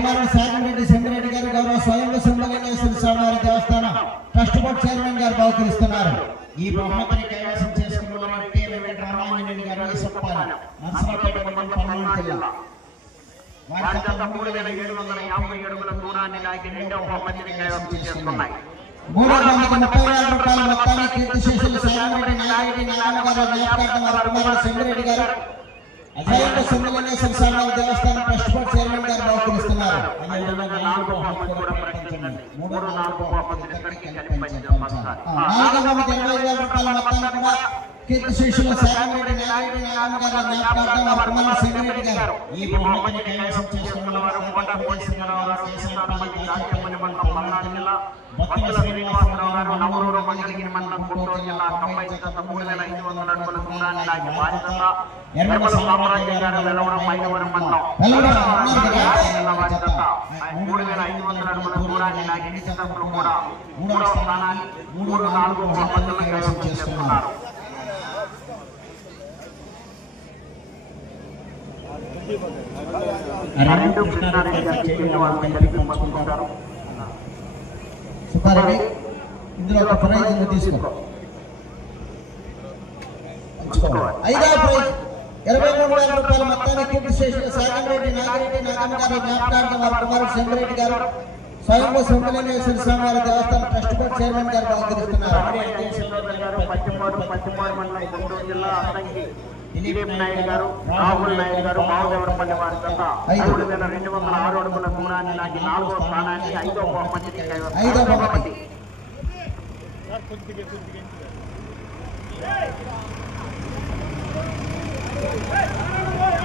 కుమారుడు సాగిరెడ్డి సింగరెడ్డి గారు గౌరవ స్వయం సింహలింగేశ్వర స్వామి వారి దేవస్థానం ట్రస్ట్ బోర్డ్ చైర్మన్ గారు బహుకరిస్తున్నారు. ఈ బహుమతిని కైవసం చేసుకున్న గారు మండలం పల్నాడు జిల్లా. వారి మూడు వేల ఏడు వందల యాభై అడుగుల దూరాన్ని లాగి రెండవ బహుమతిని కైవసం చేసుకున్నాయి. మూడో ముప్పై వేల రూపాయల మొత్తాన్ని నాగిరెడ్డి గారు సింగరెడ్డి గారు సింగలింగేశ్వర స్వామి వారి దేవస్థానం ట్రస్ట్ బోర్డు చైర్మన్ గారు బహుకరిస్తున్నారు. అదేవిధంగా మూడు నాలుగో నాలుగో ఇరవై వేల రూపాయల మొత్తాన్ని కూడా కీర్తి శిష్యులు సాగరెడ్డి ఈ బహుమతిని కైవసం చేసుకున్న వారు కోట కోటేశ్వరరావు గారు కేశవరావు దాచేపల్లి మండలం పల్నాడు జిల్లా. భక్తుల శ్రీనివాసరావు గారు నవరూరు మంగళగిరి మండలం గుంటూరు జిల్లా తొంభై జత మూడు వేల ఐదు వందల అడుగుల దూరాన్ని లాగి బాధ్యత నిర్మల సామ్రాజ్యం గారు వెలవడం మైలవరం మండలం. జిల్లా వారి జత. మూడు వేల ఐదు వందల అడుగుల దూరాన్ని లాగి నిశ్చితంలో కూడా మూడవ స్థానాన్ని మూడు నాలుగు బహుమతులను కైవసం చేసుకున్నారు. రెండు కృష్ణారెడ్డి గారు చేతులు వాళ్ళ కలిపి పంచుకుంటారు సుబ్బారెడ్డి ఇందులో ఒక ప్రైజ్ తీసుకో. ఐదవ ప్రైజ్ ఇరవై మూడు వేల రూపాయల మొత్తాన్ని కీర్తి శేషులు సాగరెడ్డి నాగిరెడ్డి నాగమ్మ గారు జ్ఞాపకార్థం వారి కుమారుడు శంకరెడ్డి గారు స్వయంభూ సుందరలింగేశ్వర స్వామి వారి దేవస్థానం ట్రస్ట్ బోర్డు చైర్మన్ గారు బహుకరిస్తున్నారు దిలీప్ నాయుడు గారు రాహుల్ నాయుడు గారు బావదేవరపల్లి వారి మూడు వేల రెండు వందల ఆరు అడుగుల దూరాన్ని లాగి నాలుగో స్థానాన్ని ఐదో బహుమతిని కైవసం ఐదో బహుమతి.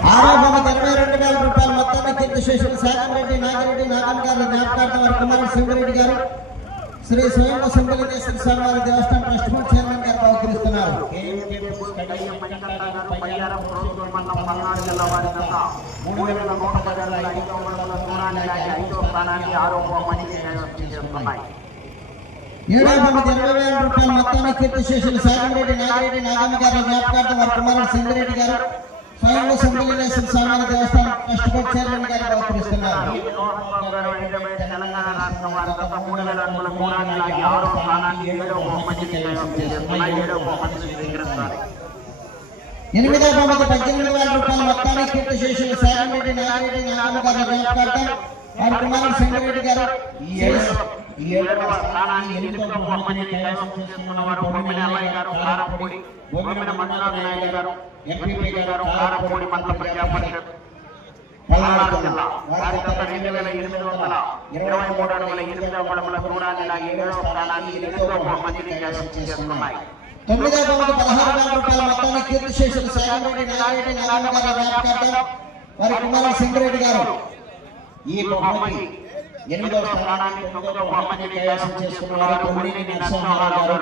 ఆరో బహుమతి ఇరవై రెండు వేల రూపాయల మొత్తాన్ని కీర్తి శేషులు సాగరెడ్డి నాగిరెడ్డి గారు జ్ఞాపకార్థం వారి కుమారుడు శంకరెడ్డి గారు. శ్రీ స్వయంభూ సుందరలింగేశ్వర స్వామి వారి దేవస్థానం ట్రస్ట్ చైర్మన్ గారు మండలం పల్నాడు జిల్లా వారి జత మూడు వేల నూట పదహారు ఐదో మండల దూరాన్ని ఐదో స్థానానికి ఆరో బహుమతిని కైవసం చేసుకున్నాయి ఏడో ఇరవై వేల రూపాయల మొత్తాన్ని కీర్తి శేషులు నాగిరెడ్డి నాగమ్మ జ్ఞాపకార్థం వారి కుమారుడు గారు స్వామి దేవస్థానం ట్రస్ట్ చైర్మన్ గారు బహుకరిస్తున్నారు తెలంగాణ రాష్ట్రం వారి గత మూడు వేల అడుగుల దూరాన్ని లాగి ఆరో స్థానాన్ని ఏడో బహుమతిని కైవసం చేస్తున్నాయి ఏడో బహుమతిని స్వీకరిస్తారు ఎనిమిదవ బహుమతి పద్దెనిమిది వేల రూపాయలు మొత్తాన్ని కీర్తి శేషులు సాగరెడ్డి నాగిరెడ్డి నాగమ్మ గారు జ్ఞాపకార్థం వారి కుమారుడు సింగరెడ్డి గారు ఈ ఏడవ స్థానాన్ని ఎనిమిదవ బహుమతిని కైవసం చేసుకున్న బొమ్మిన అల్లయ్య గారు కారపూడి బొమ్మిన మంజునాథ్ నాయుడు గారు ఎంపీపీ గారు కారపూడి మండల ప్రజా పరిషత్ పల్నాడు జిల్లా వారి గత రెండు వేల ఎనిమిది వందల ఇరవై మూడు అడుగుల ఎనిమిదవ పడముల దూరాన్ని ఏడవ స్థానాన్ని ఎనిమిదవ బహుమతిని కైవసం చేసుకున్నాయి తొమ్మిదో బహుమతి పదహారు వేల రూపాయల మొత్తాన్ని కీర్తి శేషులు గారు వారి సింగరెడ్డి గారు. ఈ బహుమతి ఎనిమిదవ స్థానాన్ని తొమ్మిదవ బహుమతిని కైవసం చేసుకున్న వారు నరసింహారావు గారు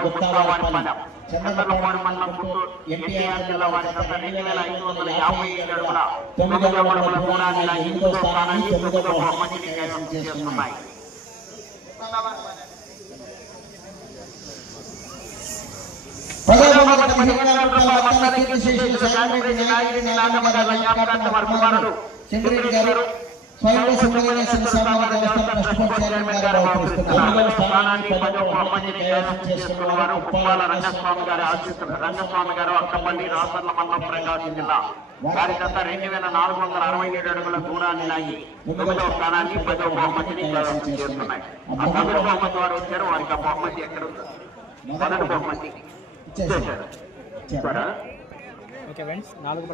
మండలం గుంటూరు ఎన్టీఆర్ జిల్లా వారి రెండు వేల ఐదు వందల యాభై ఏడు తొమ్మిదవ అడుగుల దూరాన్ని ఎనిమిదవ స్థానాన్ని తొమ్మిదవ బహుమతిని కైవసం పదో బహుమతి పదిహేను గారు జ్ఞాపకార్థం ట్రస్ట్ చైర్మన్ గారు పదవ బహుమతిని చేసుకున్న వారు కుప్పాల రంగస్వామి గారి రంగస్వామి గారు అక్కపల్లి రాసర్ల మండలం ప్రకాశం జిల్లా వారి గత రెండు వేల నాలుగు వందల అరవై ఏడు అడుగుల దూరాన్ని లాగి తొమ్మిదవ స్థానాన్ని పదవ బహుమతిని కైవసం చేస్తున్నాయి ఆ తొమ్మిదవ బహుమతి వారు వచ్చారు వారికి ఆ బహుమతి ఎక్కడ మొదటి బహుమతి ఓకే ఫ్రెండ్స్ నాలుగు